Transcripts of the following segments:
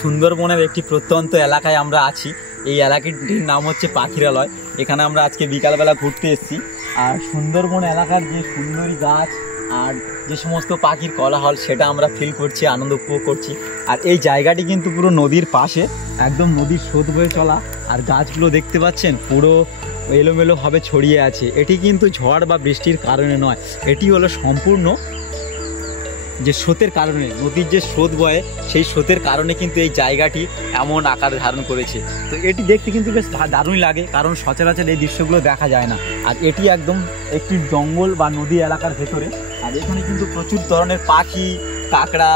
সুন্দরবনের একটি প্রত্যন্ত এলাকায় আমরা আছি। এই এলাকাটির নাম হচ্ছে পাখিরালয়। এখানে আমরা আজকে বিকালবেলা ঘুরতে এসেছি। আর সুন্দরবন এলাকার যে সুন্দরী গাছ আর যে সমস্ত পাখির কোলাহল সেটা আমরা ফিল করছি, আনন্দ উপভোগ করছি। আর এই জায়গাটি কিন্তু পুরো নদীর পাশে, একদম নদীর স্রোত বয়ে চলা। আর গাছগুলো দেখতে পাচ্ছেন পুরো এলোমেলোভাবে ছড়িয়ে আছে। এটি কিন্তু ঝড় বা বৃষ্টির কারণে নয়, এটি হলো সম্পূর্ণ যে স্রোতের কারণে, নদীর যে স্রোত বয়ে সেই স্রোতের কারণে কিন্তু এই জায়গাটি এমন আকার ধারণ করেছে। তো এটি দেখতে কিন্তু বেশ দারুণ লাগে, কারণ সচরাচর এই দৃশ্যগুলো দেখা যায় না। আর এটি একদম একটি জঙ্গল বা নদী এলাকার ভেতরে। আর এখানে কিন্তু প্রচুর ধরনের পাখি, কাঁকড়া,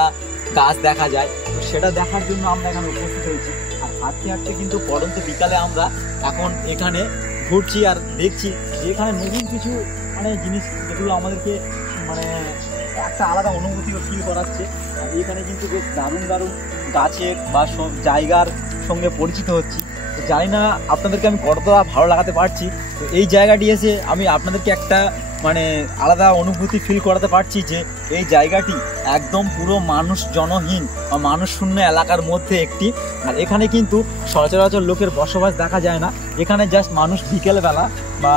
গাছ দেখা যায়। তো সেটা দেখার জন্য আমরা এখানে উপস্থিত হয়েছি। আর হাঁটতে হাঁটতে কিন্তু পরন্ত বিকালে আমরা এখন এখানে ঘুরছি আর দেখছি যে এখানে নতুন কিছু জিনিস যেগুলো আমাদেরকে একটা আলাদা অনুভূতি ফিল করাচ্ছে। আর এখানে কিন্তু বেশ দারুণ দারুণ গাছের বা সব জায়গার সঙ্গে পরিচিত হচ্ছি। তো জানি না আপনাদেরকে আমি কতটা ভালো লাগাতে পারছি। তো এই জায়গাটি এসে আমি আপনাদেরকে একটা আলাদা অনুভূতি ফিল করাতে পারছি যে এই জায়গাটি একদম পুরো মানুষ জনহীন বা মানুষ শূন্য এলাকার মধ্যে একটি। আর এখানে কিন্তু সচরাচর লোকের বসবাস দেখা যায় না। এখানে জাস্ট মানুষ বিকেলবেলা বা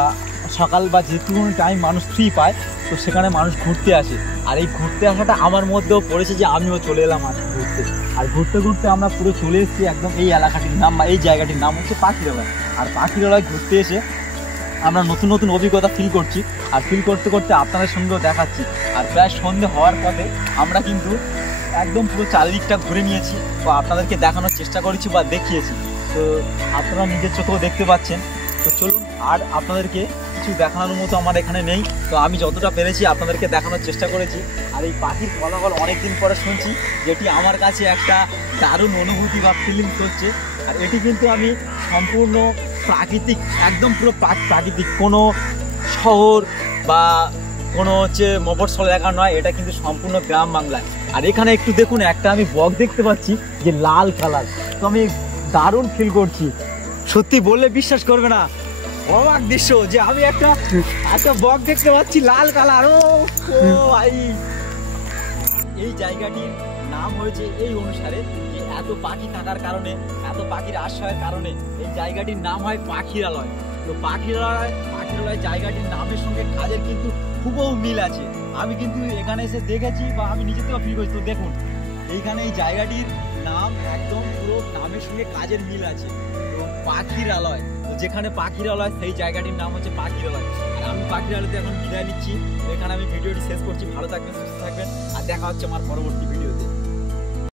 সকাল বা যেটুকু টাইম মানুষ ফ্রি পায়, তো সেখানে মানুষ ঘুরতে আসে। আর এই ঘুরতে আসাটা আমার মধ্যেও পড়েছে যে আমিও চলে এলাম আজ ঘুরতে। আর ঘুরতে ঘুরতে আমরা পুরো চলে এসেছি একদম এই এলাকাটির নাম বা এই জায়গাটির নাম হচ্ছে পাখিরালয়। আর পাখিরালয় ঘুরতে এসে আমরা নতুন নতুন অভিজ্ঞতা ফিল করছি। আর ফিল করতে করতে আপনাদের সঙ্গেও দেখাচ্ছি। আর প্রায় সন্ধে হওয়ার পথে আমরা কিন্তু একদম পুরো চারিদিকটা ঘুরে নিয়েছি বা আপনাদেরকে দেখানোর চেষ্টা করেছি বা দেখিয়েছি। তো আপনারা নিজের চোখেও দেখতে পাচ্ছেন। তো চলুন, আর আপনাদেরকে কিছু দেখানোর মতো আমার এখানে নেই, তো আমি যতটা পেরেছি আপনাদেরকে দেখানোর চেষ্টা করেছি। আর এই পাখির কোলাহল অনেকদিন পরে শুনছি, যেটি আমার কাছে একটা দারুণ অনুভূতি বা ফিলিংস হচ্ছে। আর এটি কিন্তু আমি সম্পূর্ণ প্রাকৃতিক, একদম পুরো প্রাকৃতিক, কোনো শহর বা কোনো মফস্বল এলাকা নয়, এটা কিন্তু সম্পূর্ণ গ্রাম বাংলায়। আর এখানে একটু দেখুন, একটা আমি বক দেখতে পাচ্ছি যে লাল কালার। তো আমি দারুণ ফিল করছি, সত্যি বললে বিশ্বাস করবে না, অবাক দৃশ্য যে আমি একটা বক দেখতে পাচ্ছি লাল কালার। ও ভাই, এই জায়গাটির নাম হয়েছে এই অনুসারে যে এত পাখি থাকার কারণে, এত পাখির আশ্রয়ের কারণে এই জায়গাটির নাম হয় পাখিরালয়। তো পাখিরালয় জায়গাটির নামের সঙ্গে কাজের কিন্তু খুবই মিল আছে। আমি কিন্তু এখানে এসে দেখেছি বা আমি নিজে থেকেও ফিল করছি। তো দেখুন, এইখানে এই জায়গাটির নাম একদম পুরো নামের সঙ্গে কাজের মিল আছে। তো পাখিরালয়, তো যেখানে পাখিরালয় সেই জায়গাটির নাম হচ্ছে পাখিরালয়। আর আমি পাখিরালয়তে এখন বিদায় নিচ্ছি। এখানে আমি ভিডিওটি শেষ করছি। ভালো থাকবেন, সুস্থ থাকবেন, আর দেখা হচ্ছে আমার পরবর্তী ভিডিও।